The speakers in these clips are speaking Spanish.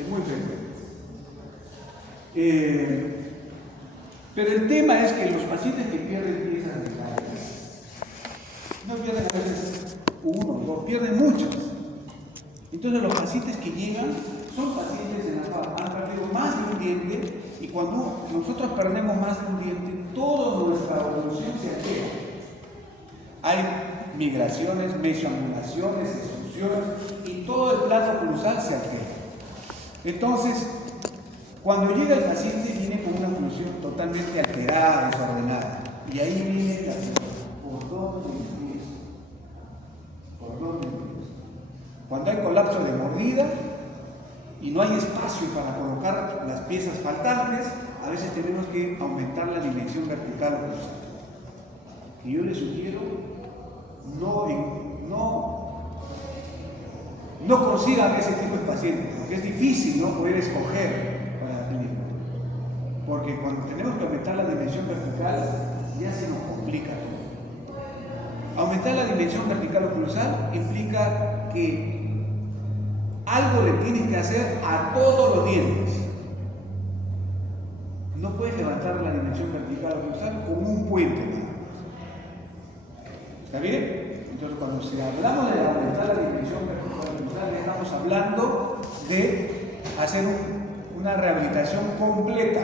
es muy frecuente. Pero el tema es que los pacientes que pierden piezas dentales, no pierden a veces uno o dos, pierden muchas. Entonces los pacientes que llegan son pacientes en los cuales han perdido más de un diente, y cuando nosotros perdemos más de un diente, toda nuestra evolución se altera. Hay migraciones, mesoangulaciones, extrusiones, y todo el plano oclusal se altera. Entonces, cuando llega el paciente, viene con una oclusión totalmente alterada, desordenada. Y ahí viene la pregunta: ¿por dónde empiezo? ¿Por dónde empiezo? Cuando hay colapso de mordida y no hay espacio para colocar las piezas faltantes, a veces tenemos que aumentar la dimensión vertical oclusal. Y yo les sugiero no consigan ese tipo de pacientes, porque es difícil no poder escoger para la clínica. Porque cuando tenemos que aumentar la dimensión vertical, ya se nos complica todo. Aumentar la dimensión vertical oclusal implica que algo le tienes que hacer a todos los dientes. No puedes levantar la dimensión vertical oclusal como un puente, ¿no? ¿Está bien? Entonces, cuando hablamos de aumentar la dimensión vertical oclusal, estamos hablando de hacer una rehabilitación completa,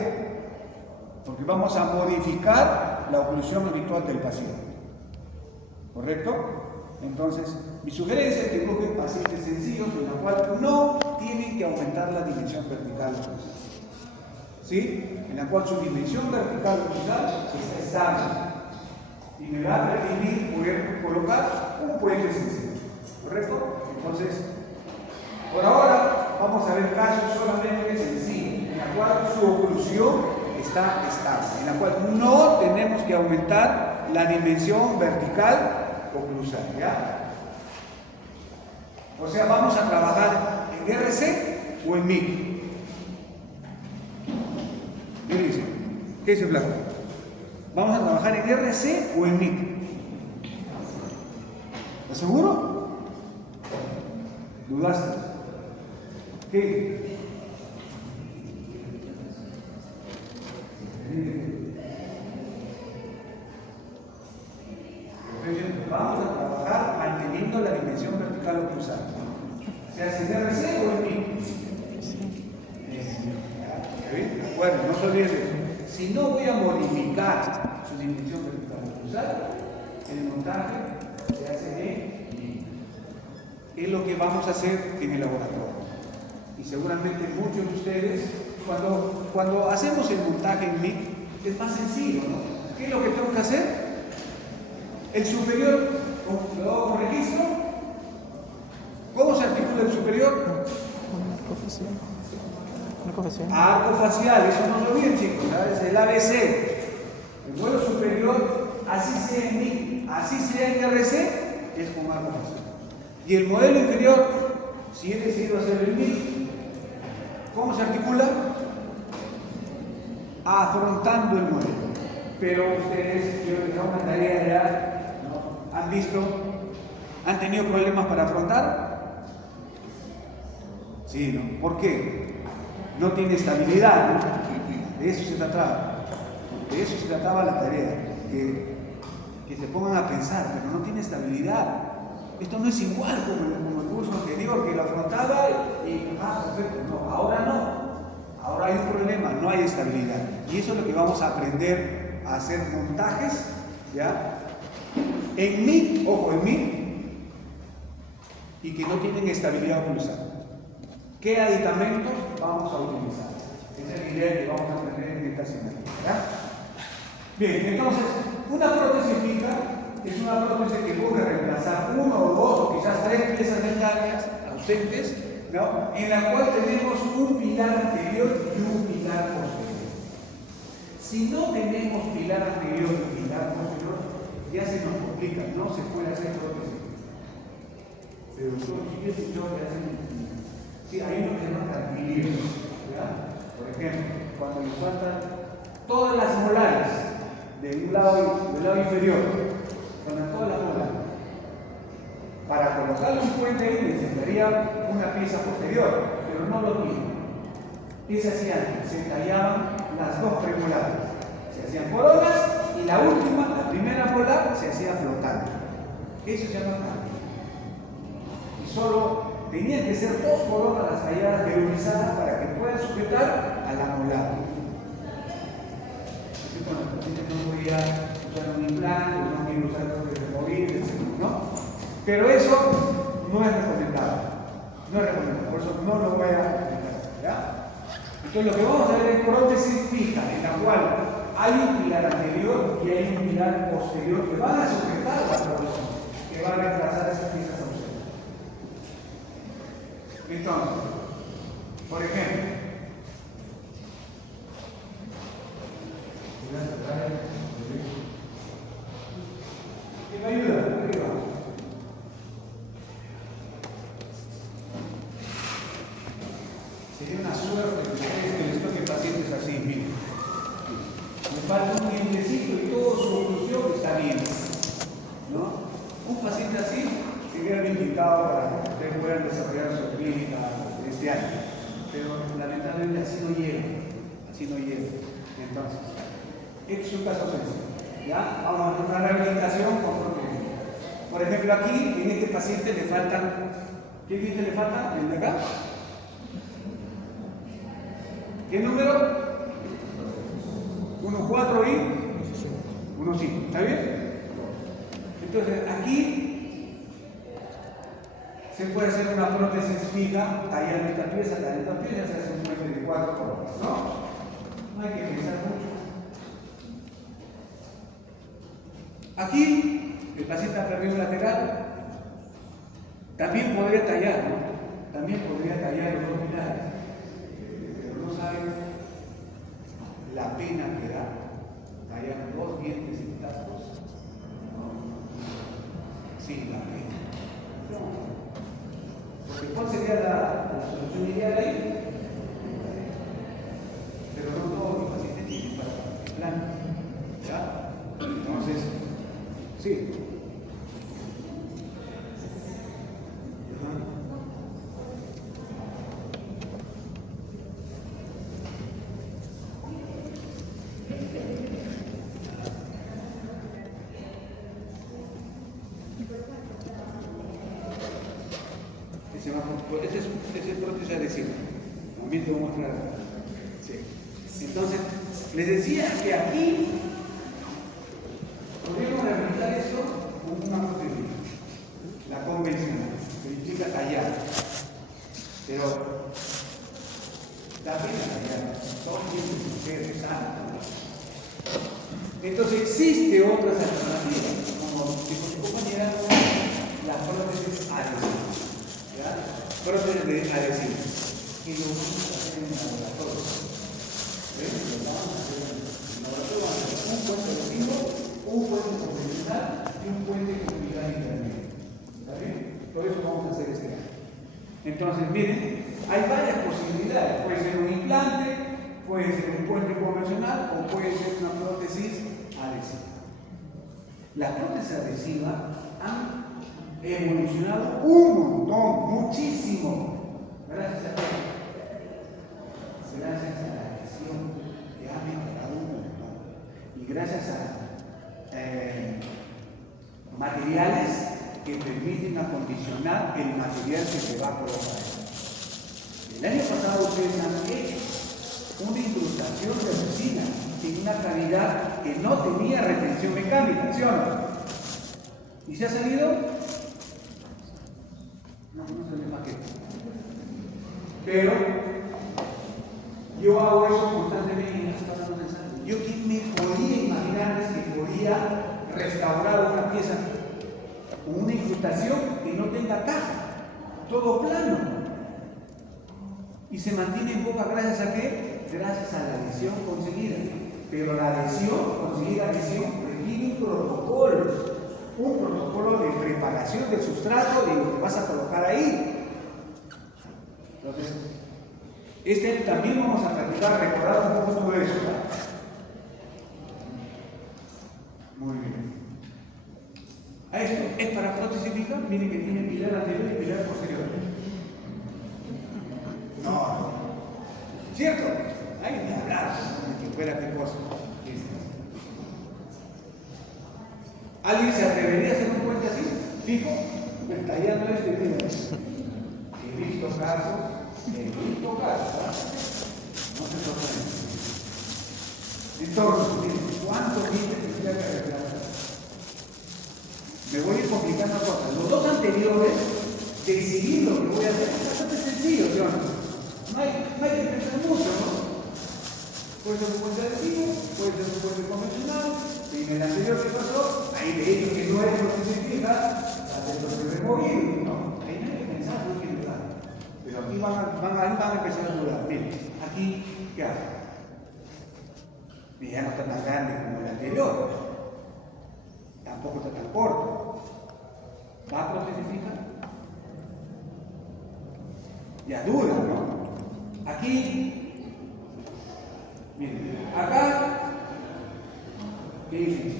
porque vamos a modificar la oclusión habitual del paciente. ¿Correcto? Entonces, mi sugerencia es que busquen pacientes sencillos en los cuales no tienen que aumentar la dimensión vertical oclusal. ¿Sí? En la cual su dimensión vertical oclusal está estable y me va a permitir poder colocar un puente sencillo. ¿Correcto? Entonces, por ahora vamos a ver casos solamente sencillos, en la cual su oclusión está estable, en la cual no tenemos que aumentar la dimensión vertical oclusal, ¿ya? O sea, vamos a trabajar en RC o en MIC. ¿Qué dice? ¿Qué dice Flaco? ¿Vamos a trabajar en RC o en MIC? ¿Estás seguro? ¿Dudaste? ¿Qué? Vamos a trabajar manteniendo la dimensión vertical oclusal. ¿Se hace en RC o en MIC? ¿De acuerdo? No se olviden de eso. Si no voy a modificar su dimensión vertical oclusal, el montaje se hace en MIC. Es lo que vamos a hacer en el laboratorio. Y seguramente muchos de ustedes, cuando hacemos el montaje en MIC, es más sencillo, ¿no? ¿Qué es lo que tengo que hacer? El superior, ¿lo hago con registro? ¿Cómo se articula el superior? Arco facial, eso no lo olviden, chicos, ¿sabes? El ABC. El vuelo superior, así sea en MIC, así sea en RC, es con arco facial. Y el modelo inferior, si he decidido hacer el MIC, ¿cómo se articula? Afrontando el modelo. Pero ustedes, yo les hago una tarea real, ¿no? ¿Han visto? ¿Han tenido problemas para afrontar? Sí, ¿no? ¿Por qué? No tiene estabilidad, ¿no? De eso se trataba. De eso se trataba la tarea. Que se pongan a pensar, pero no tiene estabilidad. Esto no es igual como el curso anterior, que lo afrontaba y perfecto. No, ahora no. Ahora hay un problema, no hay estabilidad. Y eso es lo que vamos a aprender a hacer montajes, ¿ya? En MIC, ojo, en MIC, y que no tienen estabilidad oclusal. ¿Qué aditamentos vamos a utilizar? Esa es la idea que vamos a aprender en esta semana, ¿ya? Bien, entonces, una prótesis fija es una prótesis que puede reemplazar uno o dos o quizás tres piezas dentarias ausentes, ¿no? En la cual tenemos un pilar anterior y un pilar posterior. Si no tenemos pilar anterior y pilar posterior, ya se nos complica, no se puede hacer prótesis. Pero nosotros sí que escuchamos que hacen. Sí, ahí nos tenemos que adquirir, ¿verdad? Por ejemplo, cuando nos faltan todas las molares del lado inferior, con todas las molares. Para colocarle un puente ahí necesitaría una pieza posterior, pero no lo tiene. ¿Qué se hacía antes? Se tallaban las dos premolares. Se hacían coronas y la última, la primera molar, se hacía flotante. Eso se llama cambio. Y solo tenían que ser dos coronas las talladas periodizadas para que puedan sujetar a la molar. Así cuando el paciente no podía usar un implante, no podía usar el removible, etc. ¿No? Pero eso no es recomendable. No es recomendable, por eso no lo voy a recomendar. ¿Ya? Entonces lo que vamos a ver es prótesis fija, en la cual hay un pilar anterior y hay un pilar posterior que van a sujetar la prótesis, que va a reemplazar esas piezas ausentes. Entonces, por ejemplo, ¿quién me ayuda? Arriba. Sería una suerte que les toque pacientes así, miren. Me falta un dientecito y todo su oclusión está bien, ¿no? Un paciente así sería bien indicado para que ustedes puedan desarrollar su clínica este año, pero lamentablemente así no llega. Entonces, este es un caso sencillo, ¿ya? Vamos a hacer una rehabilitación con prótesis. Por ejemplo, aquí en este paciente le faltan, ¿qué diente le falta? ¿El de acá? ¿Qué número? 1, 4 y 1, 5. ¿Está bien? Entonces, aquí se puede hacer una prótesis fija, tallando esta pieza, se hace un puente de 4 coronas, ¿no? No hay que pensar mucho. Aquí, el paciente ha perdido un lateral. También podría tallar, ¿no? También podría tallar los dos pilares. Pero no saben la pena que da tallar dos dientes intactos, ¿no? Sin la pena. No. Porque ¿cuál sería la solución ideal ahí? Pero no todos los pacientes tienen para el plan. ¿Ya? Entonces, sí. Ese es prótesis adhesiva. También te voy a mostrar. Sí. Entonces, les decía que aquí podríamos rehabilitar esto con una prótesis, la convencional, que implica tallar. Pero da pena tallar. Todos tienen mujeres sanas. Entonces, existe otras alternativas, como dijo su compañera, la prótesis adhesiva. Prótesis de adhesiva. Y lo vamos a hacer en el laboratorio. ¿Ven? Lo vamos a hacer en el laboratorio. Vamos a hacer un puente adhesivo, un puente convencional y un puente con pilar intermedio. ¿Está bien? Todo eso vamos a hacer este año. Entonces, miren, hay varias posibilidades. Puede ser un implante, puede ser un puente convencional o puede ser una prótesis adhesiva. Las prótesis adhesivas han evolucionado un montón, muchísimo. Gracias a Dios. Gracias a la adhesión que ha mejorado un montón. Y gracias a materiales que permiten acondicionar el material que se va a colocar. El año pasado ustedes han hecho una incrustación de resina en una calidad que no tenía retención mecánica, ¿sí o no? ¿Y se ha salido? No salió maqueta. Pero yo hago eso constantemente y no estoy hablando de ensayo. Yo me podía imaginar que podía restaurar una pieza con una incrustación que no tenga caja, todo plano. Y se mantiene en boca gracias a qué? Gracias a la adhesión conseguida. Pero la adhesión, conseguir adhesión, requiere un protocolo de preparación del sustrato y lo que vas a colocar ahí. Entonces, este año también vamos a practicar, recordar un poco de eso. Muy bien. A esto es para prótesis fija, miren que tiene pilar anterior y pilar posterior. No, ¿Cierto? Hay que hablar, que fuera qué cosa. ¿Alguien se atrevería a hacer un puente así? Fijo, tallando este video. He visto casos, ¿verdad? No se sorprende. Entonces, miren, ¿cuánto tiempo tendría que arreglar? Me voy a ir complicando cosas. Los dos anteriores, decidir lo que voy a hacer, es bastante sencillo, ¿sí o no? No hay que pensar mucho, ¿no? Puede ser un puente adhesivo, puede ser un puente convencional. Y en el anterior que pasó, ahí de hecho que no es lo que significa, lo que removido, ¿no? Ahí no hay que pensar, no hay que dudar. Pero aquí van a empezar a dudar. Miren, aquí, ¿qué hago? Ya no está tan grande como el anterior. Tampoco está tan corto. ¿Va a protesificar? Ya duda, ¿no? Aquí, miren, acá, ¿qué dicen?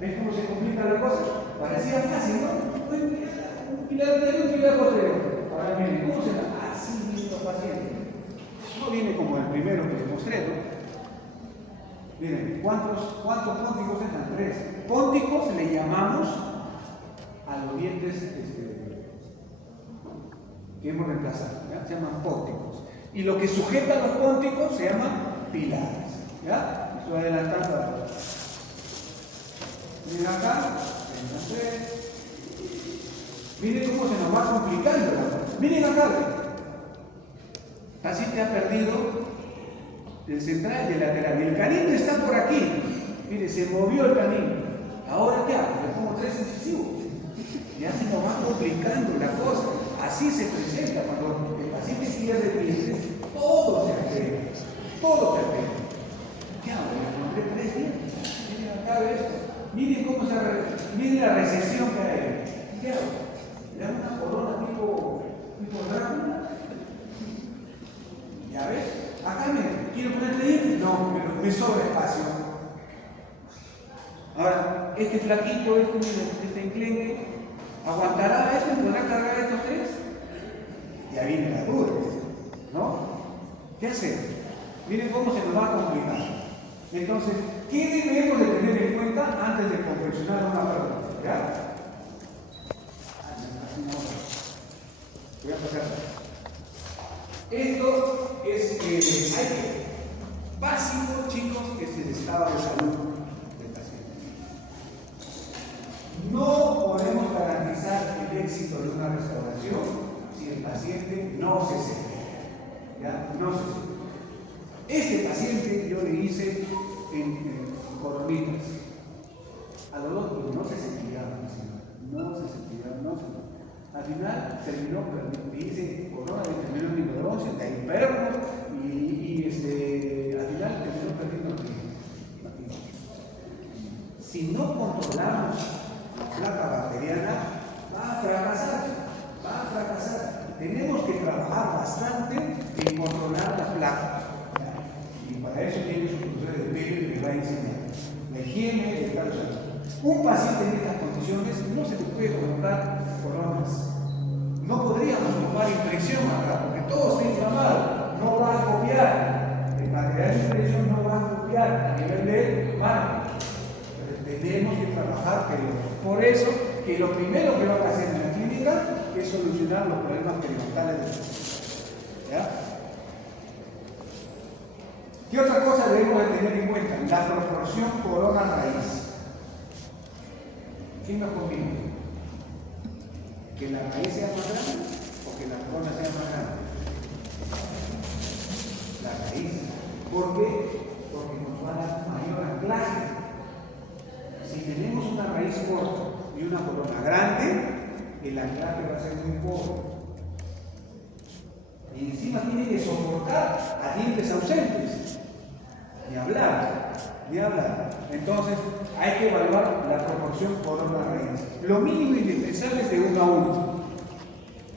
¿Ves cómo se complica la cosa? Parecía fácil, ¿no? Un pilar anterior, un pilar posterior. Ahora miren, ¿cómo se da? Así mismo paciente. No viene como el primero que les mostré, ¿no? Miren, ¿cuántos pónticos están? 3. Pónticos le llamamos a los dientes que hemos reemplazado, ¿ya? Se llaman pónticos. Y lo que sujeta a los pónticos se llaman pilares, ¿ya? Estoy adelantando ahora. Miren acá, miren cómo se nos va complicando la cosa. Miren acá, así te ha perdido el central y el lateral. Y el canino está por aquí. Mire, se movió el canino. Ahora ¿qué hago? Le pongo 3 incisivos. Ya se nos va complicando la cosa. Así se presenta cuando el paciente pierde dientes. Todo se altera. Todo se altera. ¿Qué hago? Le pondré 3 dientes. Miren acá esto. Miren cómo miren la recesión que hay. ¿Qué hago? Le hago una corona tipo Drácula. ¿Ya ves? Acá quiero ponerle dientes. No, pero me sobra espacio. Ahora, este flaquito, este enclenque, ¿aguantará esto? ¿Podrá cargar estos 3? Ya viene la duda, ¿no? ¿Qué hacer? Miren cómo se nos va a complicar. Entonces, ¿qué debemos de tener en cuenta antes de confeccionar una prueba? ¿Ya? Voy a pasar. Esto es básico, chicos, es el estado de salud del paciente. No podemos garantizar el éxito de una restauración si el paciente no se seca. ¿Ya? No se seca. Este paciente yo le hice en coronitas. A los 2 pues, no se sentía, no se sentía, no se sentía. Al final terminó, me hice corona, terminó en microdosis, de hipernos y al final terminó perdiendo los dientes. Si no controlamos la placa bacteriana, va a fracasar. Tenemos que trabajar bastante en controlar la placa. Y para eso tiene su profesor de pelo y les va a enseñar la higiene y el calcio. Un paciente en estas condiciones no se le puede colocar coronas. No podríamos tomar impresión acá, porque todo está inflamado. No va a copiar. El material de impresión no va a copiar a nivel de marca. Pero tenemos que trabajar por eso que lo primero que vamos a hacer en la clínica es solucionar los problemas periodontales del paciente. ¿Ya? ¿Qué otra cosa debemos de tener en cuenta? La proporción corona-raíz. ¿Quién nos conviene? ¿Que la raíz sea más grande o que la corona sea más grande? La raíz. ¿Por qué? Porque nos va a dar mayor anclaje. Si tenemos una raíz corta y una corona grande, el anclaje va a ser muy pobre. Y encima tiene que soportar a dientes ausentes. Ni hablar. Entonces, hay que evaluar la proporción corona-raíz. Lo mínimo indispensable es de 1 a 1.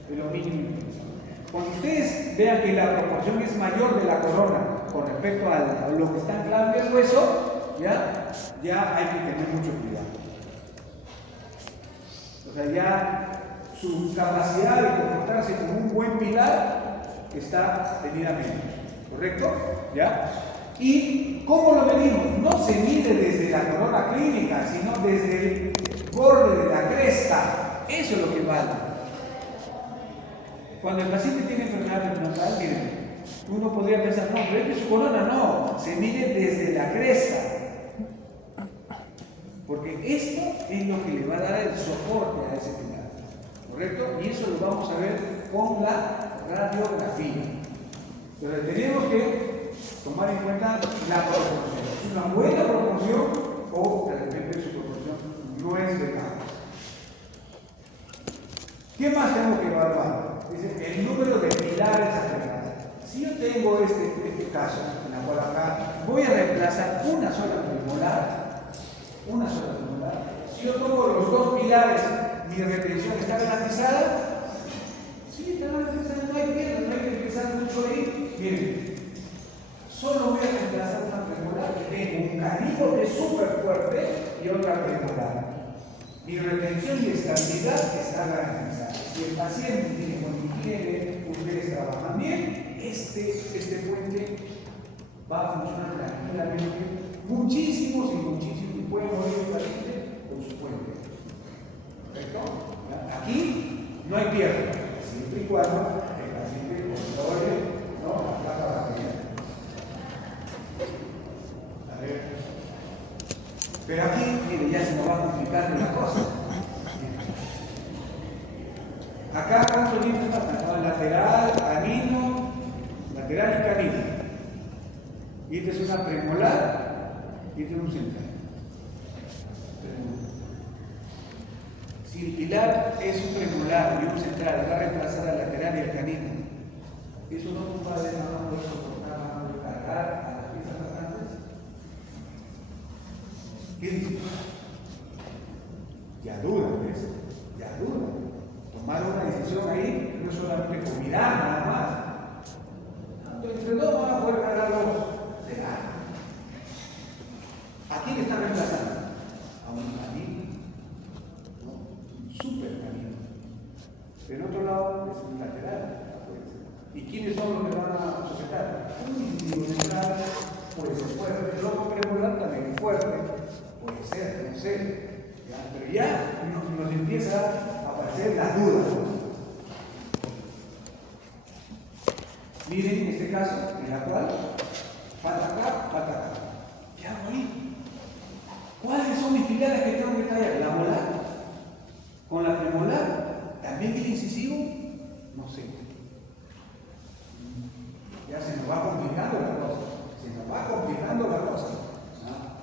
Es lo mínimo indispensable. Cuando ustedes vean que la proporción es mayor de la corona con respecto a lo que está anclado en el hueso, ya hay que tener mucho cuidado. O sea, ya su capacidad de comportarse como un buen pilar está tenida menos. ¿correcto? ¿Ya? ¿Y cómo lo medimos? No se mide desde la corona clínica, sino desde el borde de la cresta. Eso es lo que vale. Cuando el paciente tiene enfermedad prenatal, miren, uno podría pensar, no, pero es que su corona no, se mide desde la cresta. Porque esto es lo que le va a dar el soporte a ese pilar, ¿correcto? Y eso lo vamos a ver con la radiografía. Entonces tenemos que tomar en cuenta la proporción. ¿Es una buena proporción o de repente su proporción no es verdad? ¿Qué más tengo que evaluar? Dice el número de pilares agregados. Si yo tengo este caso, en la cual acá voy a reemplazar una sola premolar, si yo tomo los dos pilares, mi retención está garantizada. Sí, está garantizada, no hay piedra, no hay que empezar mucho ahí. Miren, solo voy a reemplazar una premolar que tengo un canino súper fuerte y otra premolar. Mi retención y estabilidad está garantizada. Si el paciente tiene buen higiene, ustedes trabajan bien, este puente va a funcionar tranquilamente. Muchísimos y pueden morir el paciente con su puente. ¿Correcto? Aquí no hay pierde, siempre y cuando el paciente controle, ¿no?, la placa bacteriana. A ver. Pero aquí, mire, ya se nos va complicando la cosa. Acá, ¿cuántos líneas faltan? Lateral, canino, lateral y canino. Y esta es una premolar y este es un central. Si el pilar es un premolar y un central, va a reemplazar al lateral y al canino. ¿Eso no va a poder soportar, no va a poder cargar a las piezas bastantes? ¿Qué dice? Ya duda, ¿ves? Ya duda. Tomar una decisión ahí no es solamente con mirar nada más. Entre dos van a poder cargar los de A. ¿A quién está reemplazando? A un canino, ¿no? Un super canino. Del otro lado es un lateral. ¿Y quiénes son los que van a sujetar? Un individuo central puede ser fuerte, el otro premolar también es fuerte, puede ser, no sé. ¿Ya? Pero ya nos empieza a aparecer las dudas, ¿no? Miren en este caso, en la cual falta acá, falta acá. ¿Qué hago ahí? ¿Cuáles son mis pilares que tengo que tallar? ¿La molar? ¿Con la premolar? ¿También tiene incisivo? No sé. Ya se nos va complicando la cosa. Se nos va complicando la cosa. ¿Ah?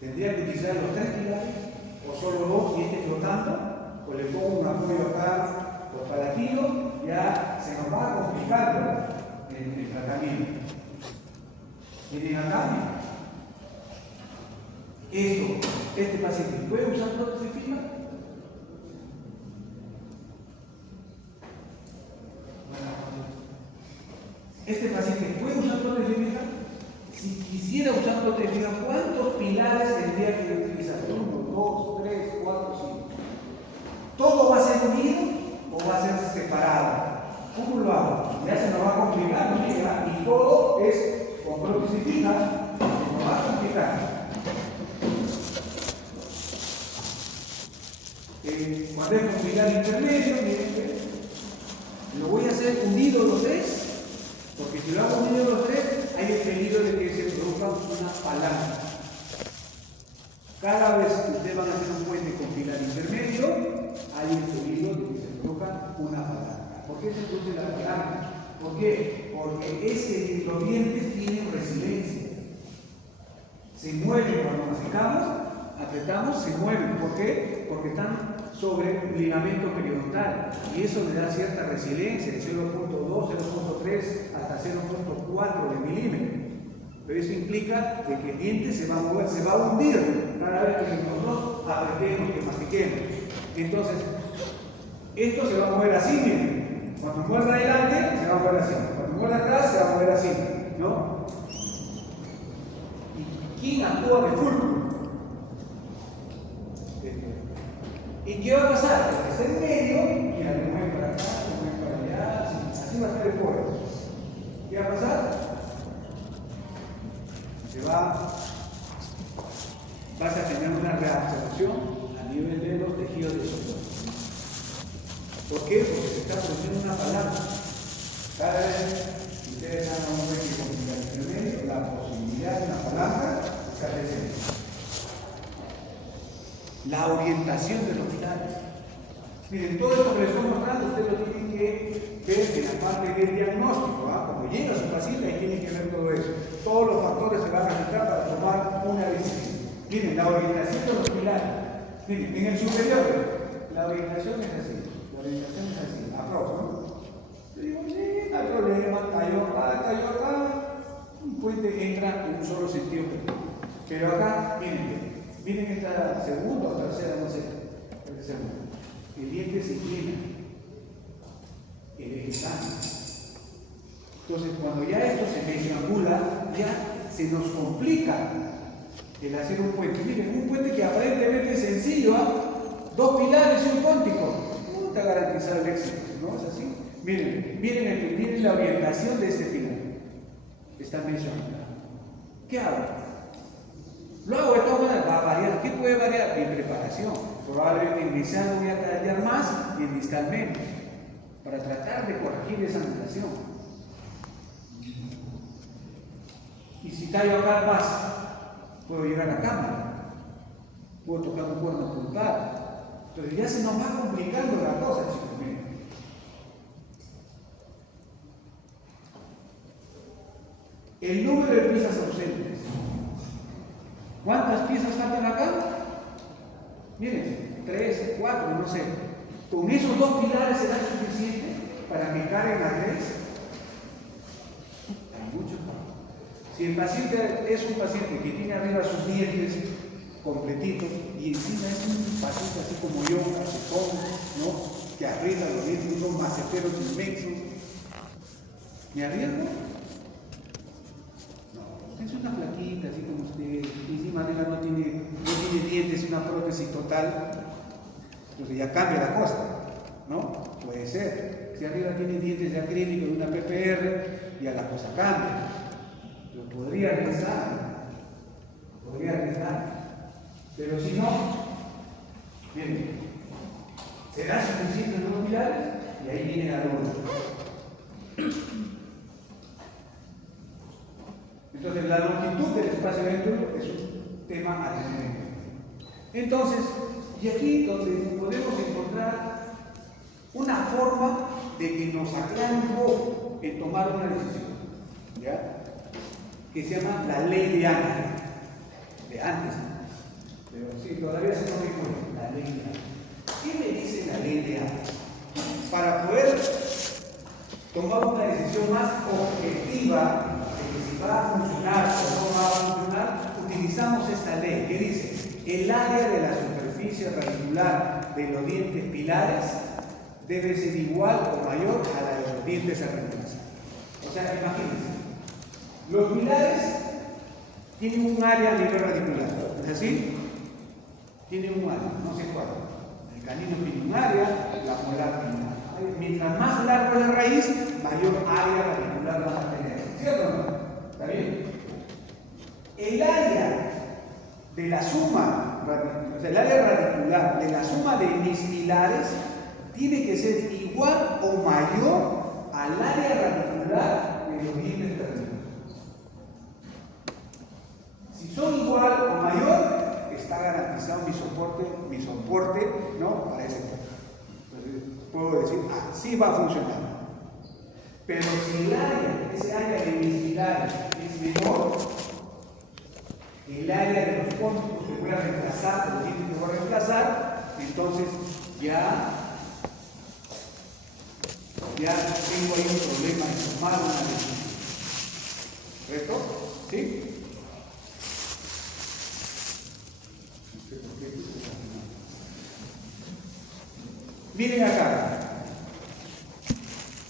¿Tendría que utilizar los tres pilares? ¿O solo dos y este flotando? ¿O le pongo un apoyo acá por cada kilo? Ya se nos va complicando el tratamiento. Miren acá, este paciente puede usar prótesis fija. Este paciente puede usar prótesis fija. Si quisiera usar prótesis fija, ¿cuántos pilares tendría que utilizar? 1, 2, 3, 4, 5. ¿Todo va a ser unido o va a ser separado? ¿Cómo lo hago? Ya se nos va a complicar, ¿no? Y todo es con prótesis fija, se nos va a complicar. Cuando es con pilar intermedio, miren, lo voy a hacer unido los tres, porque si lo hago unido los tres, hay el peligro de que se produzca una palanca. Cada vez que ustedes van a hacer un puente con pilar intermedio, hay el peligro de que se produzca una palanca. ¿Por qué se produce la palanca? ¿Por qué? Porque los dientes tienen resiliencia. Se mueven cuando masticamos, apretamos, se mueven. ¿Por qué? Porque están sobre un ligamento periodontal y eso le da cierta resiliencia de 0.2, 0.3 hasta 0.4 de milímetro. Pero eso implica de que el diente se va a mover, se va a hundir cada vez que nosotros apretemos, que mastiquemos. Entonces, esto se va a mover así, miren. Cuando muerda adelante, se va a mover así. Cuando muerda atrás, se va a mover así, ¿no? ¿Y quién actúa de fulcro? ¿Y qué va a pasar? Que está en medio, mira, le mueve para acá, le mueve para allá, así va a estar el cuerpo. ¿Qué va a pasar? vas a tener una reabsorción a nivel de los tejidos de su cuerpo. ¿Por qué? Porque se está produciendo una palanca. Cada vez que ustedes dan un medio comunicación, la posibilidad de una palanca está presente. La orientación de los pilares. Miren, todo esto que les estoy mostrando, ustedes lo tienen que ver en la parte del diagnóstico. Cuando llega su paciente, ahí tienen que ver todo eso. Todos los factores se van a necesitar para tomar una decisión. Miren, la orientación de los pilares. Miren, en el superior, la orientación es así. La orientación es así, ¿no? Yo digo, sí, no hay problema, tallo acá. Un puente entra en un solo sentido. Pero acá, miren esta segunda o tercera, no sé, el segundo. El diente se inclina, el eje cambia. Entonces, cuando ya esto se triangula, ya se nos complica el hacer un puente. Miren, un puente que aparentemente es sencillo, dos pilares y un póntico. No está garantizado el éxito, ¿no es así? Miren la orientación de este pilar. Está mencionado. ¿Qué hago? Lo hago de todas maneras, va a variar. ¿Qué puede variar? Mi preparación. Probablemente en inicial voy a tallar más y en distal menos, para tratar de corregir esa angulación. Y si tallo acá más, puedo llegar a cámara, puedo tocar un cuerno pulpar. Entonces ya se nos va complicando la cosa, chicos. El número de piezas ausentes. ¿Cuántas piezas faltan acá? Miren, 3, 4, no sé. ¿Con esos dos pilares será suficiente para que carguen a 3? Hay mucho. Si el paciente es un paciente que tiene arriba sus dientes completitos y encima es un paciente así como yo, cachetón, ¿no? Que arriba los dientes son maceteros inmensos, ¿me arriesgo? Es una flaquita, así como usted, y encima no tiene dientes, es una prótesis total, entonces ya cambia la cosa, ¿no? Puede ser. Si arriba tiene dientes de acrílico de una PPR, ya la cosa cambia. Pero podría arriesgar. Pero si no, miren, ¿será suficiente los pilares? Y ahí viene la duda. Entonces, la longitud del espacio ventrículo es un tema a tener en cuenta. Entonces, y aquí donde podemos encontrar una forma de que nos aclare un poco en tomar una decisión, ¿ya? Que se llama la ley de antes. De antes, pero sí, todavía se no recuerda la ley de antes. ¿Qué me dice la ley de antes? Para poder tomar una decisión más objetiva, si va a funcionar o no va a funcionar, utilizamos esta ley que dice: el área de la superficie radicular de los dientes pilares debe ser igual o mayor a la de los dientes a reemplazar. O sea, imagínense, los pilares tienen un área a nivel radicular, ¿es así? Tienen un área, no sé cuál. El canino tiene un área, la molar tiene un área. Mientras más largo es la raíz, mayor área radicular va a tener, ¿cierto o no? ¿Está bien? El área de la suma, o sea, el área radicular de la suma de mis pilares tiene que ser igual o mayor al área radicular de los dientes terminales. Si son igual o mayor, está garantizado mi soporte, ¿no? Para ese punto. Entonces, puedo decir, sí va a funcionar. Pero si ese área de mis pilares es menor, el área de los pónticos que voy a reemplazar, los dientes que voy a reemplazar, entonces ya tengo ahí un problema de tomar una decisión. ¿Correcto? ¿Sí? No sé por qué. Miren acá.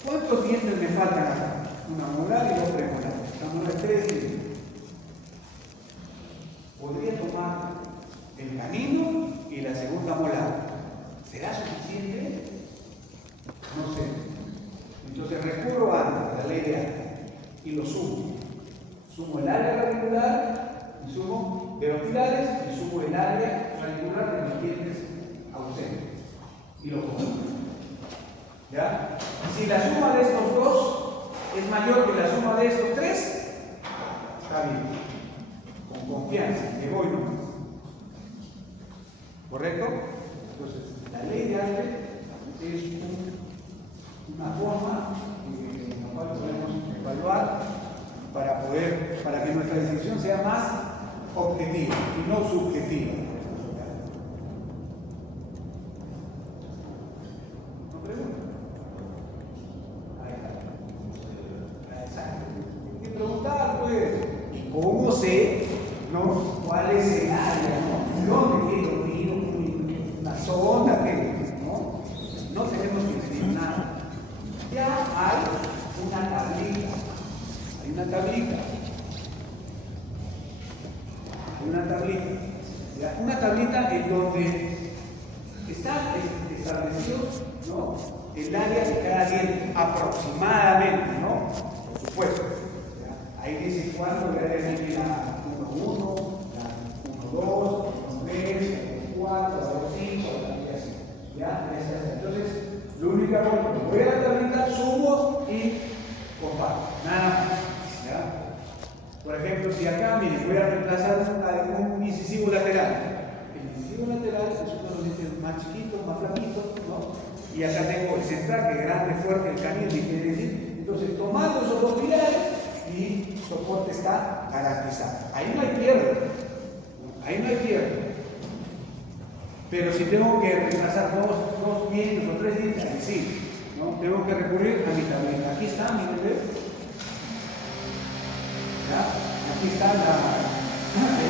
¿Cuántos dientes me faltan acá? Una molar y dos premolares. Estamos en 3 dientes. Podría tomar el canino y la segunda molar. ¿Será suficiente? No sé. Entonces recurro a la ley de Arthur y lo sumo. Sumo el área radicular y sumo de los pilares y sumo el área radicular de los dientes ausentes. Y lo conjunto. ¿Ya? Si la suma de estos dos es mayor que la suma de estos tres, está bien. Con confianza, que voy nomás. ¿Correcto? Entonces, la ley de Albert es una forma en la cual podemos evaluar para que nuestra decisión sea más objetiva y no subjetiva. ¿No pregunta? Ahí está. Exacto. Hay que preguntar, pues, ¿y cómo sé, no, cuál es el área, no? ¿Dónde quiero ir? ¿Una zona? ¿Qué? ¿No? No tenemos que decir nada. Ya hay una tablita. Hay una tablita. Hay una tablita. ¿Ya? Una tablita en donde está establecido, ¿no?, el área de cada diente aproximadamente, ¿no? Por supuesto. ¿Ya? Ahí dice cuánto el área de la 1, 1, la 1, 2, 1, 3, 4, 5, así. ¿Ya? Entonces, lo único que hago es voy a la tablita, subo y comparo. Nada más. ¿Ya? Por ejemplo, si acá, miren, voy a reemplazar un incisivo lateral. El incisivo lateral es uno de los dientes más chiquitos, más flaquitos, ¿no? Y acá tengo el central, que es grande, fuerte, el canino, y quiere decir. Entonces, tomando esos dos pilares, mi soporte está garantizado. Ahí no hay pierde. Ahí no hay pierde. Pero si tengo que reemplazar dos dientes o tres dientes, ahí sí, ¿no? Tengo que recurrir a mi tableta. Aquí está mi bebé. ¿Ya? Aquí está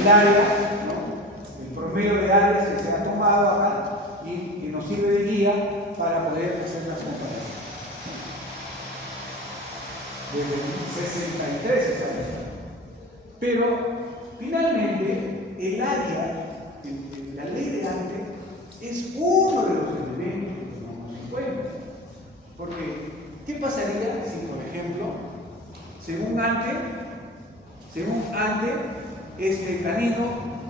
el área, ¿no?, el promedio de áreas que se ha tomado acá y que nos sirve de guía para poder hacer las comparaciones. Desde el 63 está esto. Pero finalmente el área, la ley de Ante, es uno de los elementos que tomamos en cuenta. Porque, ¿qué pasaría si, por ejemplo, según Ante, este canino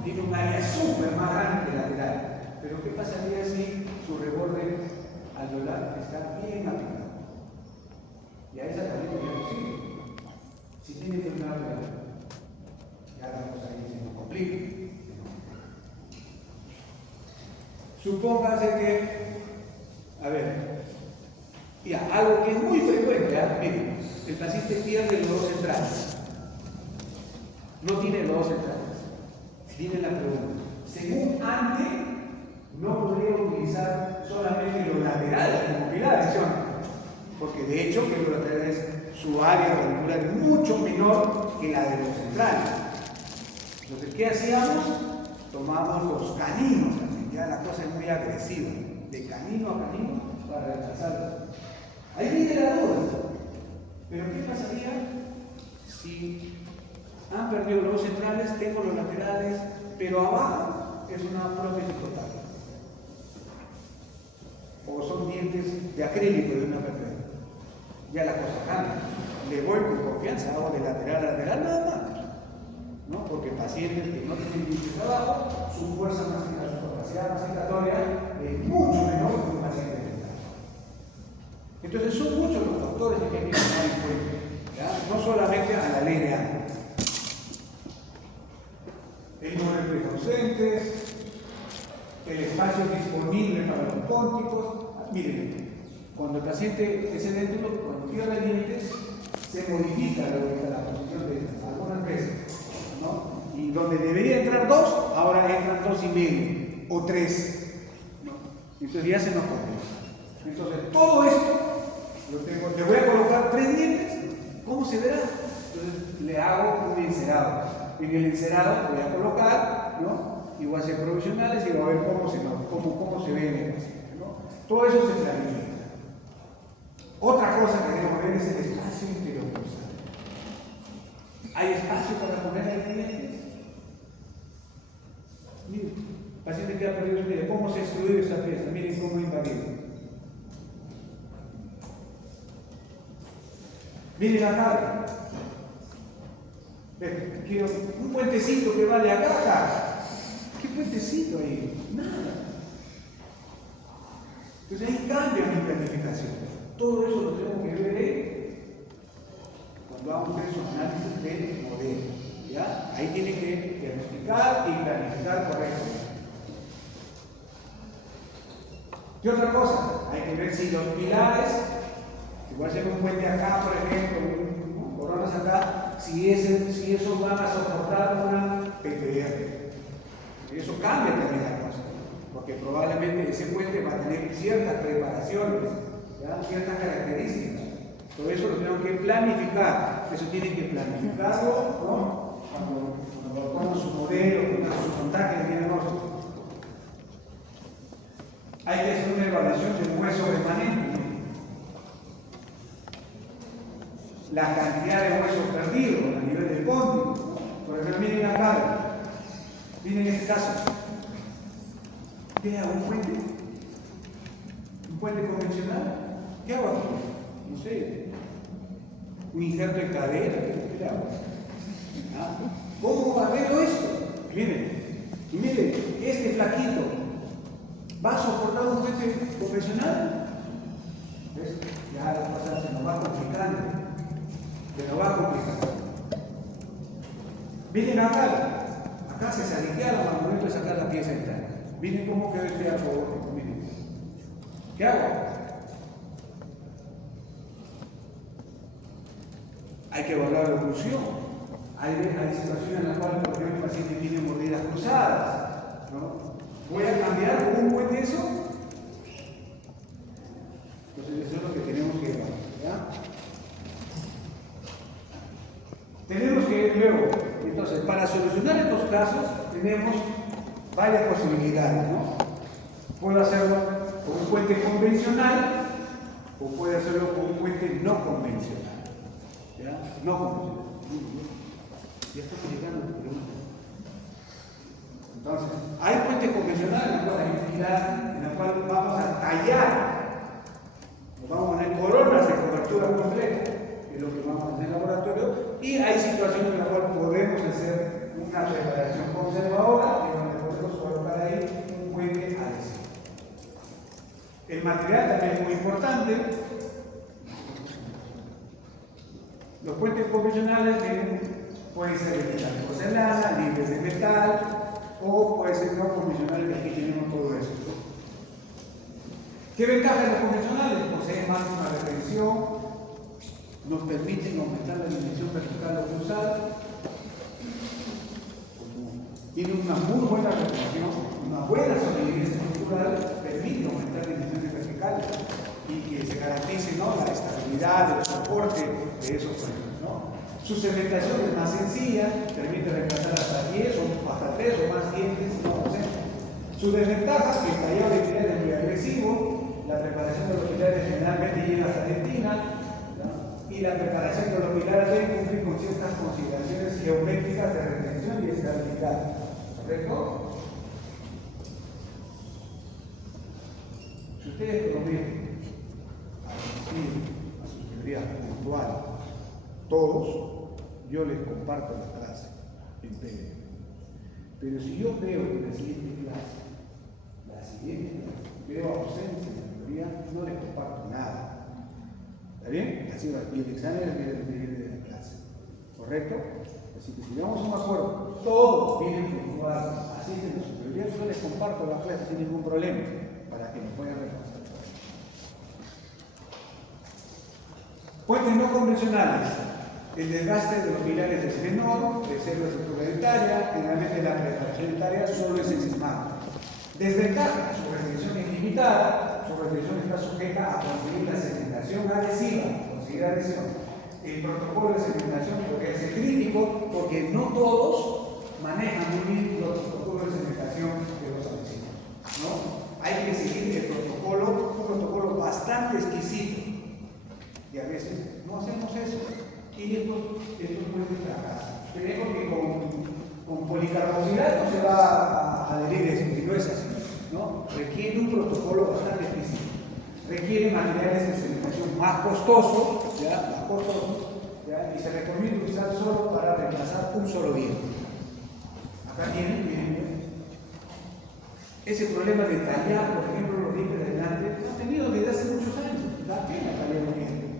tiene un área súper más grande que lateral? Pero ¿qué pasaría si su reborde alveolar está bien aplicado? Y a esa canino ya no sirve. Si tiene que una alveolar, ya la cosa ahí se nos complica. Supóngase que, a ver, ya, algo que es muy frecuente, miren, el paciente pierde los dos centrales. No tiene los dos centrales. Viene la pregunta. Según Ante, no podría utilizar solamente los laterales como pilares, ¿sí o no? Porque de hecho, que los laterales, su área radicular es mucho menor que la de los centrales. Entonces, ¿qué hacíamos? Tomamos los caninos también. Ya la cosa es muy agresiva. De canino a canino para reemplazarlos. Ahí viene la duda. Pero ¿qué pasaría si han perdido los dos centrales, tengo los laterales, pero abajo es una prótesis total? O son dientes de acrílico de una vertebra. Ya la cosa cambia. Le voy con confianza, hago de lateral a lateral nada más. ¿No? Porque pacientes que no tienen dientes abajo, su fuerza masticatoria, su capacidad masticatoria es mucho menor que un paciente dental. Entonces son muchos los factores que hay que tomar en cuenta. ¿Ya? No solamente a la ley de Ante. El número de ausentes, el espacio disponible para los pónticos. Miren, cuando el paciente es edéntulo, cuando pierde dientes, se modifica la posición de algunas veces, ¿no? Y donde debería entrar dos, ahora entran 2,5 o 3, ¿no? Entonces ya se nos complica. Entonces todo esto le voy a colocar 3 dientes. ¿Cómo se verá? Entonces le hago un encerado. En el encerado voy a colocar, ¿no?, igual ser provisionales y va a ver cómo se ve en el paciente, ¿no? Todo eso se planifica. Otra cosa que debemos ver es el espacio interoclusal. ¿Hay espacio para poner ahí dientes? Miren, el paciente que ha perdido su vida, ¿cómo se ha extruido esa pieza? Miren cómo invadido. Miren la cara. Quiero un puentecito que va de acá a acá. ¿Qué puentecito ahí? Nada. Entonces ahí cambia mi planificación. Todo eso lo tengo que ver cuando hago esos análisis de modelos. ¿Ya? Ahí tiene que diagnosticar y planificar correctamente. ¿Qué otra cosa? Hay que ver si los pilares, igual si hay un puente acá, por ejemplo, coronas acá, si esos van a soportar una PTR. Eso cambia también la cosa, porque probablemente ese puente va a tener ciertas preparaciones, ¿ya? Ciertas características. Todo eso lo tengo que planificar. Eso tiene que planificarlo, ¿no? Cuando su modelo, cuando su montaje de diagnóstico. Hay que hacer una evaluación del hueso remanente. La cantidad de huesos perdidos a nivel del cóndilo. Por ejemplo, miren acá. Miren este caso. ¿Qué hago? ¿Un puente? ¿Un puente convencional? ¿Qué hago aquí? No sé. ¿Un injerto de cadera? ¿Qué hago? ¿Ah? ¿Cómo arreglo esto? Y miren, este flaquito, ¿va a soportar un puente convencional? ¿Ves? Ya la cosa se nos va complicando. Miren acá. Acá se saliquearon al momento de sacar la pieza interna. Miren cómo quedó este arco. Miren. ¿Qué hago? Hay que evaluar la oclusión. Hay situaciones en las cuales, por ejemplo, el paciente tiene mordidas cruzadas, ¿no? ¿Voy a cambiar un puente eso? Entonces eso es lo que tenemos que evaluar, ¿ya? Tenemos que luego, entonces, para solucionar estos casos, tenemos varias posibilidades, ¿no? Puedo hacerlo con un puente convencional o puedo hacerlo con un puente no convencional, ¿ya? No convencional. Ya estamos llegando a la pregunta. Entonces, hay puentes convencionales en la cual hay un pilar, en la cual vamos a tallar, nos vamos a poner coronas de cobertura completa, que es lo que vamos a hacer en el laboratorio, y hay situaciones en las cuales podemos hacer una preparación conservadora, en donde podemos colocar ahí un puente adhesivo. El material también es muy importante. Los puentes convencionales pueden ser de porcelana, libres de metal, o puede ser no convencionales, que aquí tenemos todo eso. ¿Qué ventajas de los convencionales? Poseen máxima retención, nos permiten aumentar la dimensión vertical o cruzal, tienen una muy buena retención, una buena solidez estructural, permite aumentar dimensiones verticales y que se garantice, ¿no?, la estabilidad, el soporte de esos puentes, ¿no? Su cementación es más sencilla, permite reemplazar hasta 10 o hasta 3 o más dientes, no lo sé. Su desventaja, que el tallado de pilares es muy agresivo, la preparación de los pilares generalmente llega hasta dentina, ¿no? Y la preparación de los pilares debe cumplir con ciertas consideraciones geométricas de retención y estabilidad. ¿Correcto? Si ustedes prometen a su teoría puntual, todos, yo les comparto la clase en PDF. Pero si yo veo en la siguiente clase, veo ausencia en la teoría, no les comparto nada. ¿Está bien? Así va, y el examen es de la clase. ¿Correcto? Así que si llegamos a un acuerdo, todos vienen puntuales, asisten a su teoría, yo les comparto la clase sin ningún problema, para que nos puedan repasar. Puentes no convencionales. El desgaste de los pilares es menor, de ser la estructura dentaria, generalmente la preparación dentaria solo es enzimática. Desventaja, su retención es limitada, su retención está sujeta a conseguir la cementación adhesiva, El protocolo de cementación puede ser crítico porque no todos manejan muy bien los protocolos de cementación de los adhesivos, ¿no? Hay que seguir el protocolo, un protocolo bastante exquisito, y a veces no hacemos eso. Y estos pueden fracasar. Creemos que con policarboxilato no se va a adherir eso, y no es así, ¿no? Requiere un protocolo bastante difícil. Requiere materiales de cementación más costosos, ¿ya? Y se recomienda usar solo para reemplazar un solo bien. Acá miren. Ese problema de tallar, por ejemplo, los dientes de delante, lo han tenido desde hace muchos años. Da pena tallar los dientes.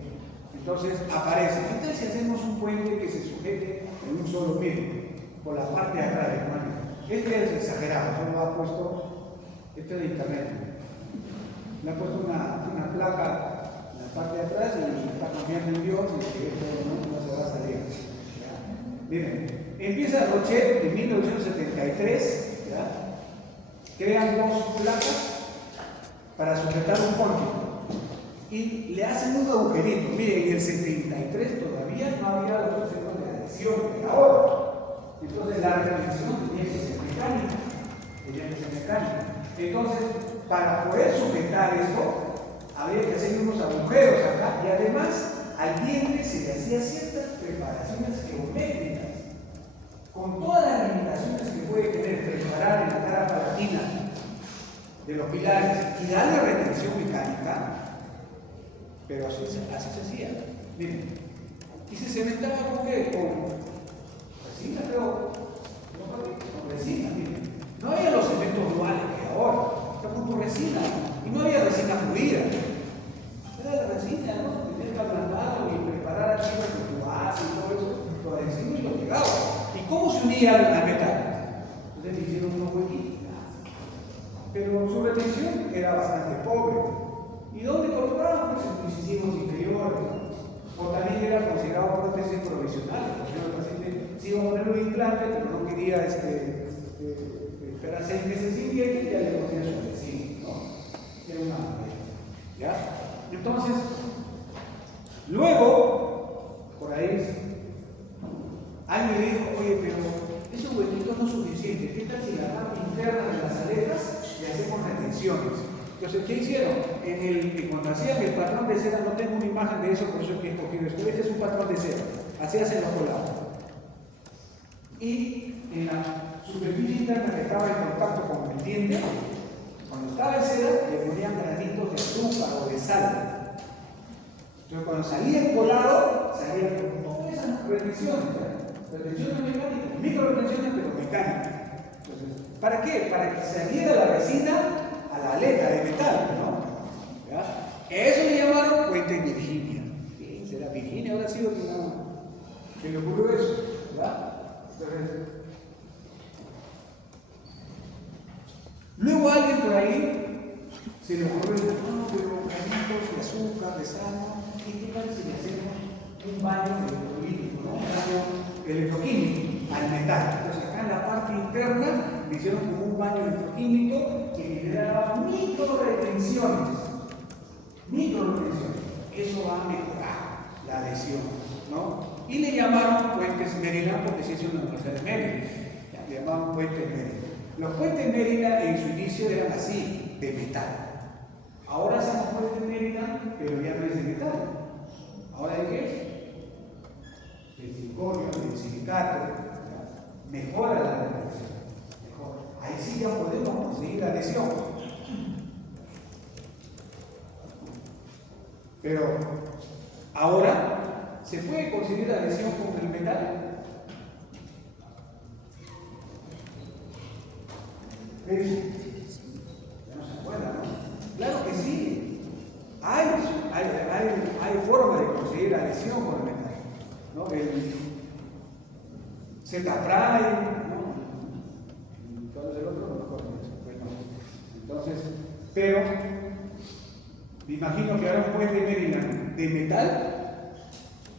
Entonces aparece. ¿Qué tal si hacemos un puente que se sujete en un solo pie? Por la parte de atrás, hermano. Este es exagerado, solo ha puesto, este es de internet. Le ha puesto una placa en la parte de atrás y está confiando en Dios y que esto no se va a salir. ¿Ya? Miren, empieza Rochet en 1973, ¿ya? Crean dos placas para sujetar un pórtico y le hacen un agujerito. Miren, en el 73 todavía no había los procesos de adhesión que ahora. Entonces la reflexión tenía que ser mecánica. Entonces, para poder sujetar eso, había que hacer unos agujeros acá y además al diente se le hacía ciertas preparaciones geométricas con todas las limitaciones que puede tener preparar en la cara palatina de los pilares y darle retención mecánica, pero así se hacía. Miren, y se cementaba con qué? Con resina, pero con resina, miren. No había los cementos duales que ahora, estamos con resina, y no había resina fluida. Era la resina, ¿no? Tener que ablandarlo y preparar aquí con tu base y todo eso, lo adhesivo y lo pegaba. ¿Y cómo se unía al metal? Entonces le hicieron unos huequitos. Pero su retención era bastante pobre. ¿Y dónde colocaban? Pues en los incisivos inferiores. O también era considerado prótesis provisional. Porque el paciente se iba a poner un implante, pero no quería esperar 6 meses sin diente y ya le ponía su adhesivo, ¿no? Era una manera. ¿Ya? Entonces, luego, por ahí, alguien le dijo, oye, pero esos huequitos no es suficiente. ¿Qué tal si la parte interna de las aletas le hacemos retenciones? Entonces, ¿qué hicieron? Cuando hacían el patrón de seda, no tengo una imagen de eso, por eso que he escogido esto. Este es un patrón de seda. Así hacen los colados. Y en la superficie interna que estaba en contacto con el diente, cuando estaba en seda, le ponían granitos de azúcar o de sal. Entonces, cuando salía el colado, salía con todas esas retenciones. Retenciones mecánicas, micro retenciones, pero mecánicas. Entonces, ¿para qué? Para que saliera la resina a la aleta de metal, ¿no? ¿Ya? Eso le llamaron puente Virginia. ¿Sí? ¿Será Virginia? Ahora sí que le ocurrió eso, ¿ya? Entonces, luego alguien por ahí se le ocurrió, no, pero granitos de azúcar, de sal, ¿y qué tal si le hacemos un baño electrolítico, ¿no? Un baño electroquímico al metal? Entonces acá en la parte interna le hicieron como un baño electroquímico que generaba micro retenciones. Eso va a mejorar la adhesión, ¿no? Y le llamaron puentes Maryland porque se hizo en la Universidad de Maryland. Le llamaban puentes Maryland. Los puentes Maryland en su inicio eran así, de metal. Ahora hacemos puentes Maryland, pero ya no es de metal. ¿Ahora de qué es? Del circonio, del silicato. Mejora la adhesión. Ahí sí ya podemos conseguir la adhesión. Pero ahora, ¿se puede conseguir la adhesión con el metal? ¿Ves? Ya no se acuerda, ¿no? Claro que sí. Hay forma de conseguir adhesión con el metal, ¿no? El Z-Prime, ¿no? ¿Cuál es el otro? No me acuerdo. Bueno, entonces, pero me imagino que ahora un puente Maryland de metal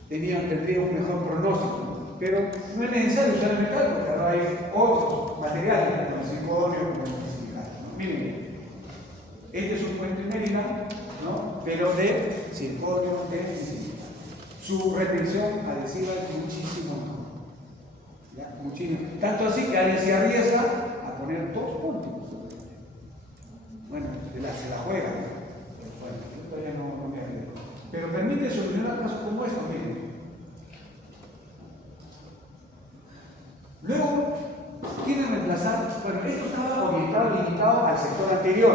tendría un mejor pronóstico, pero no es necesario usar el metal porque ahora hay otros materiales como el circonio, como el silicato, ¿no? Miren, este es un puente Maryland, ¿no? Pero de circonio, de silicato. Su retención adhesiva es muchísimo mejor. ¿Ya? Muchísimo. Tanto así que alguien se arriesga a poner 2 puntos. Bueno, se la juega. Bueno, todavía no me arriesgo. Pero permite solucionar casos como esto, miren. Luego, quieren reemplazar, bueno, esto estaba orientado, limitado al sector anterior,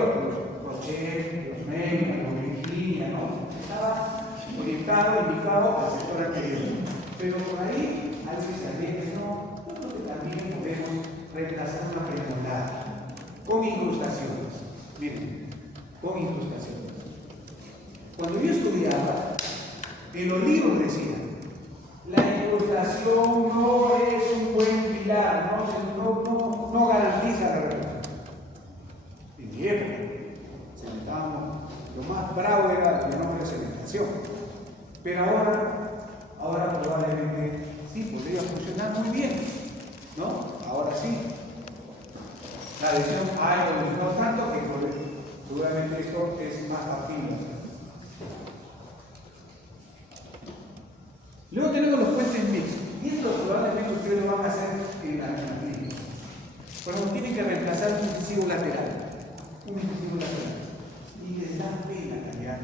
los Rochet, los Maryland, los Virginia, ¿no? Estaba orientado, limitado al sector anterior. Pero por ahí, alguien se arriesga, no En los libros decía, la incrustación no es un buen pilar, no garantiza la reputación. En mi época, lo más bravo era el nombre de cementación. Pero ahora probablemente sí podría funcionar muy bien, ¿no? Ahora sí. La adhesión ha evolucionado tanto que seguramente esto es más factible. Luego tenemos los puentes mixtos. Y esto probablemente ustedes lo van a hacer en la clínica. Por ejemplo, tienen que reemplazar un incisivo lateral. Y les da pena cambiar,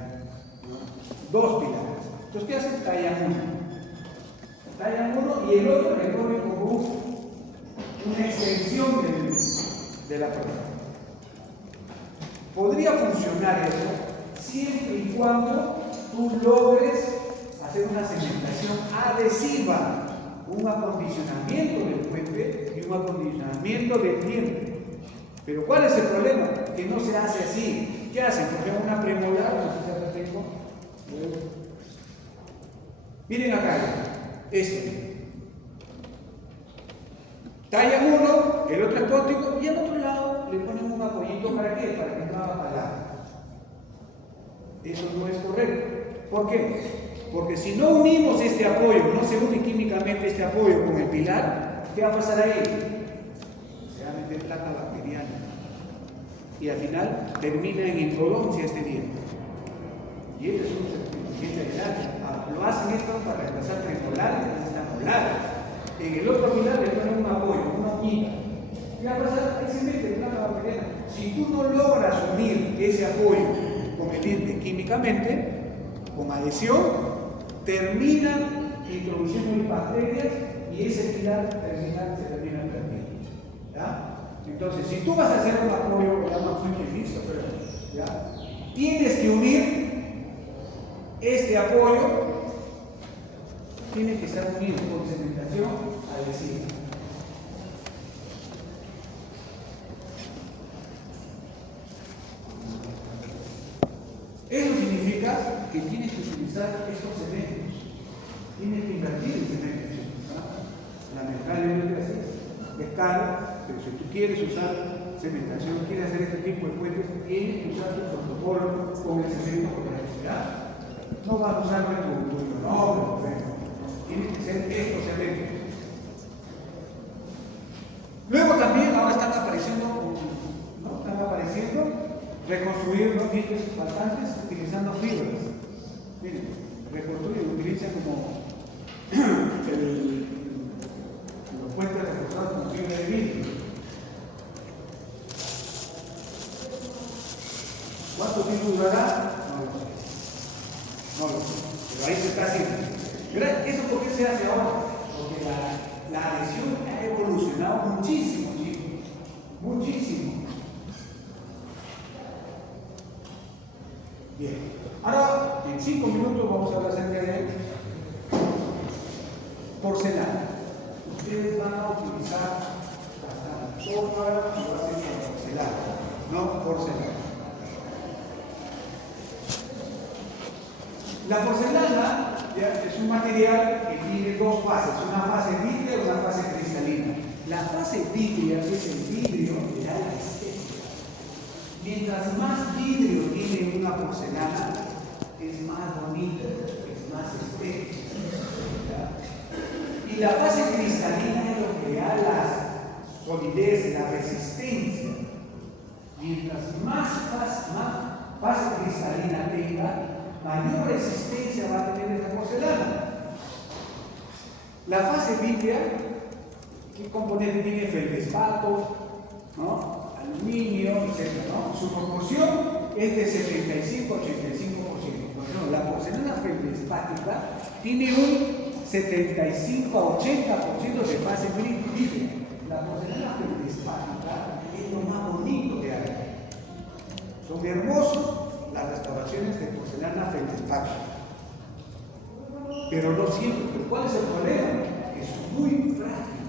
¿no? 2 pilares. Entonces, ¿qué hacen? Tallan uno y el otro le ponen como una extensión de la persona. Podría funcionar eso siempre y cuando tú logres hacer una cementación adhesiva, un acondicionamiento del puente y un acondicionamiento del diente. Pero ¿cuál es el problema? Que no se hace así. ¿Qué hacen? Por ejemplo, una premolar, no sé si acá tengo. Miren acá, tallan uno, el otro es póstico, y al otro lado le ponen un apoyito. ¿Para qué? Para que no haga palabra. Eso no es correcto. ¿Por qué? Porque si no unimos este apoyo, no se une químicamente este apoyo con el pilar, ¿qué va a pasar ahí? Se va a meter placa bacteriana. Y al final termina en introdoncia este diente. Y este es un diente aislante. Lo hacen esto para reemplazar premolares y estamolares. En el otro pilar le ponen un apoyo, una uñita. ¿Qué va a pasar? Ahí se mete placa bacteriana. Si tú no logras unir ese apoyo con el diente químicamente, con adhesión, terminan introduciendo bacterias y ese pilar se termina perdiendo. ¿Ya? Entonces, si tú vas a hacer un apoyo, ¿ya? Tienes que unir este apoyo, tiene que estar unido con cementación adhesiva. Eso significa que tienes que utilizar estos cementos, tienes que invertir en cementos. Lamentablemente así es caro, pero si tú quieres usar cementación, quieres hacer este tipo de puentes, tienes que usar tu protocolo con el cemento por la necesidad. No vas a usar tu nombre, tienen que ser estos cementos. Luego también ahora están apareciendo reconstruir los dientes faltantes utilizando fibras. Miren, reconstruyen, utilizan como los puentes reforzados con fibra de vidrio. ¿Cuánto tiempo durará? No lo sé. Pero ahí se está haciendo. ¿Eso por qué se hace ahora? Porque la adhesión ha evolucionado muchísimo, chicos. Muchísimo. Bien. Ahora, en 5 minutos vamos a hablar acerca de porcelana. Ustedes van a utilizar hasta la torta y va a ser porcelana, no porcelana. La porcelana es un material que tiene 2 fases, una fase vítrea y una fase cristalina. La fase vítrea es el vidrio que da la estética. Mientras más vidrio tiene una porcelana, es más bonita, es más estética. ¿Ya? Y la fase cristalina es lo que da la solidez, la resistencia. Mientras más fase cristalina tenga, mayor resistencia va a tener esta porcelana. La fase vítrea, ¿qué componente tiene? Feldespato, ¿no? Aluminio, etc. ¿no? Su proporción es de 75 a 85%. Por ejemplo, la porcelana feldespática tiene un 75 a 80% de fase vítrea. La porcelana feldespática es lo más bonito que hay. Son hermosos las restauraciones de porcelana feldespática. Pero no siempre. ¿Pero cuál es el problema? Es muy frágil.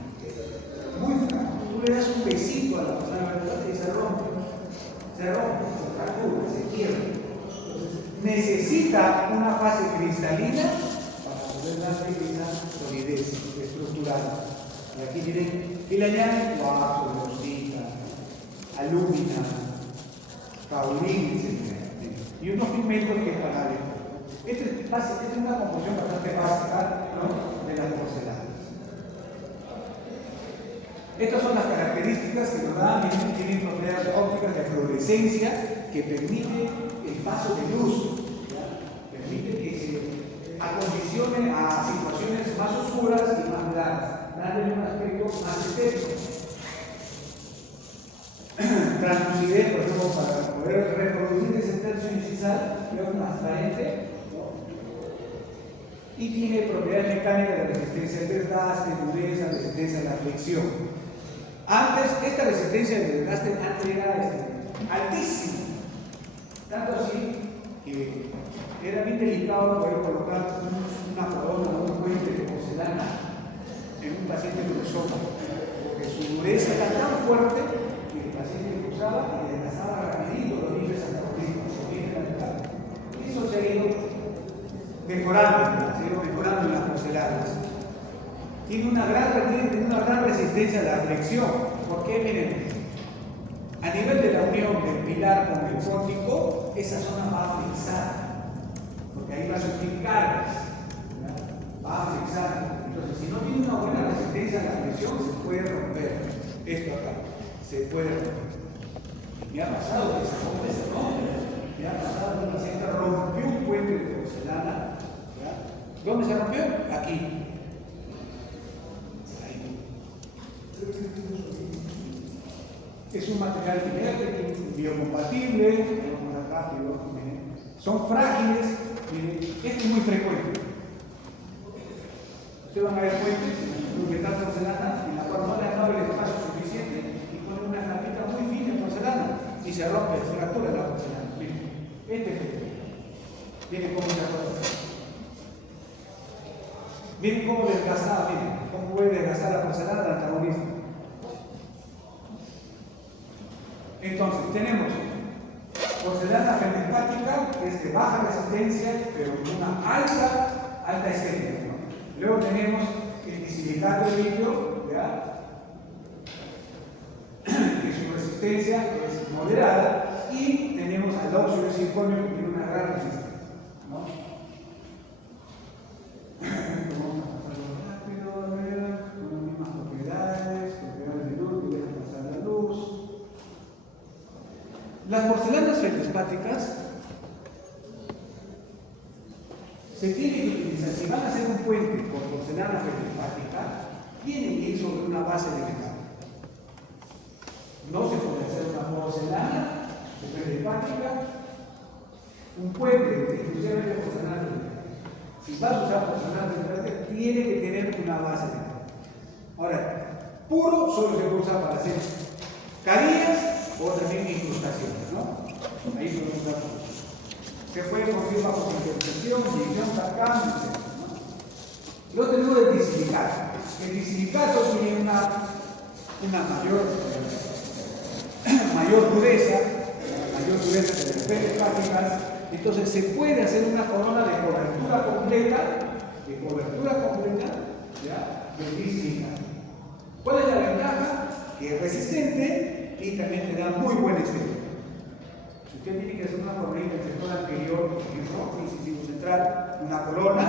Muy frágil. Tú le das un besito a la porcelana feldespática y se rompe. Se fractura, se quiebra. Entonces, necesita una fase cristalina darle esa solidez estructural. Y aquí miren, y le añaden cuarzo, rosita, alúmina, caolín, etc. Y unos pigmentos que es para el. Esta es una composición bastante básica, ¿no?, de las porcelanas. Estas son las características que nos dan, tienen propiedades ópticas de fluorescencia que permite el paso de luz, ¿ya? Permite que se acondicione a situaciones más oscuras y más claras, dándole un aspecto más estético. Translucidez, por ejemplo, para poder reproducir ese tercio incisal, que es transparente, ¿no? Y tiene propiedades mecánicas de resistencia al desgaste, dureza, resistencia a la flexión. Antes, esta resistencia del desgaste antes era altísima, tanto así que era bien delicado poder colocar una corona o un puente de porcelana en un paciente grosoma, porque su dureza era tan fuerte que el paciente cruzaba y desgastaba rapidito los dientes antagonistas. Eso se ha ido mejorando en las porcelanas. Tiene una gran resistencia a la flexión. ¿Por qué? Miren, a nivel de la unión del pilar con el pórtico, esa zona va a flexar, porque ahí va a surgir cargas, ¿ya? Va a flexar. Entonces, si no tiene una buena resistencia a la flexión, se puede romper. Esto acá, se puede romper. Me ha pasado que esa bomba se rompe. Me ha pasado que un paciente rompió un puente de porcelana. ¿Ya? ¿Dónde se rompió? Aquí. Es un material inerte, biocompatible, más rápido, son frágiles, esto es muy frecuente. Ustedes van a ver puentes en metal porcelana en la cual no le han dado el espacio suficiente y ponen una capita muy fina de porcelana y se rompe, se fractura la porcelana. Miren cómo se rompe. Miren cómo desgastada, miren cómo puede desgastar la porcelana del antagonista. Entonces, tenemos porcelana feldspática, que es de baja resistencia, pero con una alta estética, ¿no? Luego tenemos el bisilicato de litio, ¿ya?, que su resistencia es moderada, y tenemos al óxido de circonio, que tiene una gran resistencia, ¿no? Vamos a pasarlo rápido, a ver, con las mismas propiedades de luz, que dejan pasar la luz. Las porcelanas feldspáticas se tienen que utilizar, si van a hacer un puente con porcelana feldspática, tienen que ir sobre una base de metal. No se puede hacer una porcelana feldspática, un puente exclusivamente de porcelana feldspática. Si vas a usar porcelana feldspática, tiene que tener una base de metal. Ahora, puro solo se puede usar para hacer carillas o también incrustaciones, ¿no? Ahí podemos usar. Se puede conseguir bajo interpretación, división, sacando, etc., ¿no? Luego tenemos el bisilicato. El bisilicato tiene una mayor dureza que las feldspáticas. Entonces se puede hacer una corona de cobertura completa, ¿ya?, del bisilicato. ¿Cuál es la ventaja? Que es resistente y también te da muy buena estética. Si usted tiene que hacer una corona en el sector anterior, por ejemplo, incisivo central, una corona,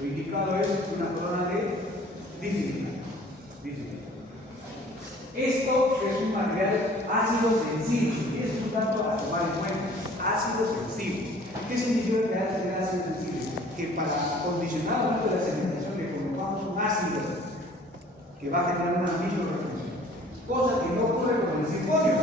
lo indicado es una corona de bisilicato. Esto es un material ácido sensible, y es un tanto a tomar en cuenta. Ácido sensible. ¿Qué significa que hace ácido sensible? Que para acondicionar la cementación le colocamos un ácido que va a generar una microreflexión. Cosa que no ocurre con el circonio.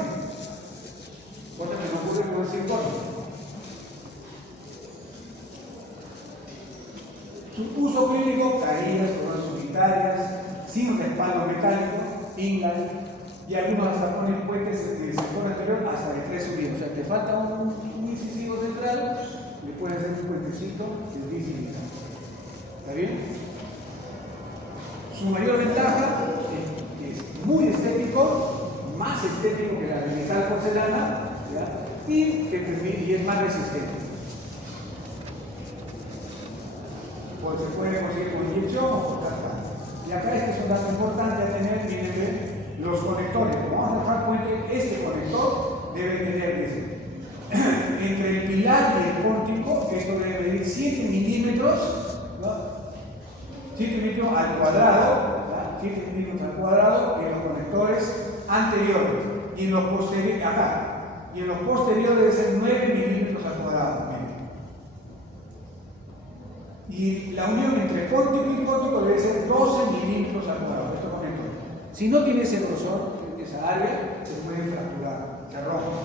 Su uso clínico: caídas, coronas unitarias, sin respaldo metálico, inline, y algunos hasta ponen puentes del sector anterior hasta de 3 subidos. O sea, te falta un incisivo central, le puedes hacer un puentecito de bisilicato. ¿Está bien? Su mayor ventaja es muy estético, más estético que la de metal porcelana, ¿ya?, y es más resistente. pues se puede conseguir con inyección o por cascada. Y acá este es un dato importante a tener, miren, los conectores. Como vamos a dejar puente, este conector debe tener, dice, entre el pilar y el pórtico, esto debe medir 7 milímetros, ¿no? 7 milímetros al cuadrado, ¿no? 7 milímetros al cuadrado en los conectores anteriores. Y en los posteriores, acá, y en los posteriores debe ser 9 milímetros al cuadrado. Y la unión entre pórtico y pórtico debe ser 12 milímetros al cuadrado. Esto conector. Si no tiene ese grosor, esa área, se puede fracturar, se rompe.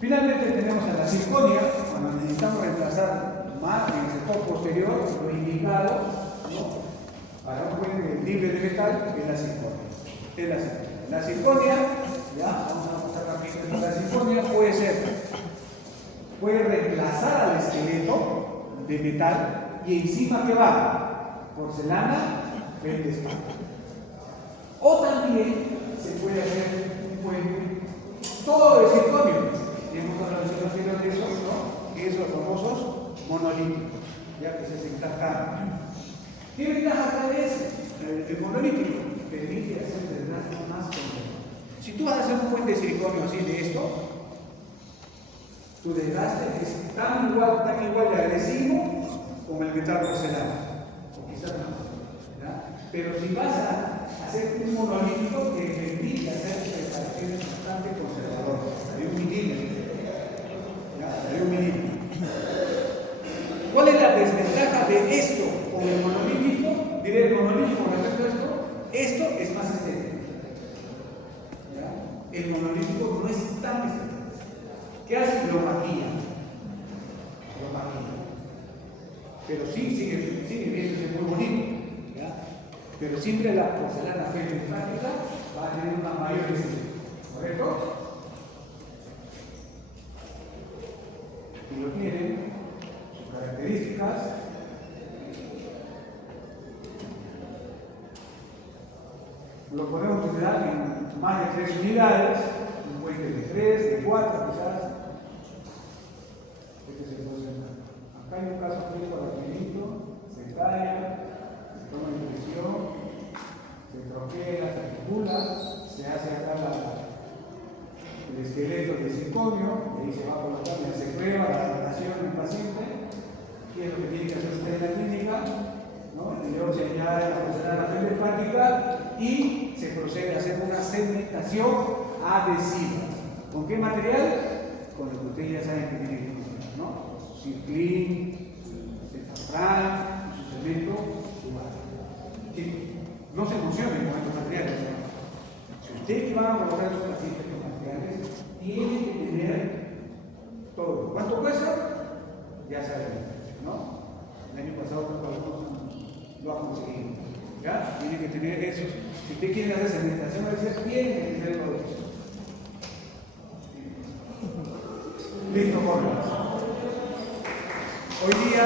Finalmente tenemos a la circonia, cuando necesitamos reemplazar más en el sector posterior, lo indicado, ¿no? Para un puente libre de metal, es la circonia. Es la circonia. La circonia, ya, vamos a mostrar rápidamente, la circonia puede reemplazar al esqueleto de metal y encima que va porcelana, feldespato. O también se puede hacer un puente todo de circonio. Hemos hablado de eso, ¿no? Que esos famosos monolíticos, ya que se encajan. ¿Qué ventaja trae ese? El monolítico permite hacer desgastes más conservador. Si tú vas a hacer un puente de circonio así de esto, tu desgaste es tan igual de agresivo como el metal porcelana, o quizás más. ¿Ya? Pero si vas a hacer un monolítico que permite hacer preparaciones bastante conservadoras, de 1 milímetro. De 1 milímetro. ¿Cuál es la desventaja de esto con el monolítico? Diré el monolítico con respecto a esto es más estético. ¿Ya? El monolítico no es tan estético. ¿Qué hace? Lo maquilla. Pero sí sigue viéndose muy bonito. ¿Ya? Pero siempre la porcelana feldespatica va a tener una mayor estética. ¿Correcto? Y lo tienen, sus características. Lo podemos utilizar en más de 3 unidades, un puente de 3, de 4 quizás. Este se puede hacer. Acá hay un caso clínico rapidito, se talla, se toma impresión, se troquela, se articula, se hace acá el esqueleto de circonio, y ahí se va a colocar, ya se prueba la adaptación del paciente, qué es lo que tiene que hacer usted en la clínica, ¿no? Y luego se añade la porcelana feldespatica y se procede a hacer una cementación adhesiva. ¿Con qué material? Con lo que ustedes ya saben que tiene que funcionar, ¿no? Su circlin, su cetafrán, su cemento, su barro. No se funciona con estos materiales. Si ustedes van a colocar sus pacientes con materiales, tienen que tener todo. ¿Cuánto cuesta? Ya saben, ¿no? El año pasado algunos lo han conseguido. ¿Ya? Tienen que tener eso. Si usted quiere hacer cementación, tienen que tener todo eso. Listo, jóvenes. Hoy día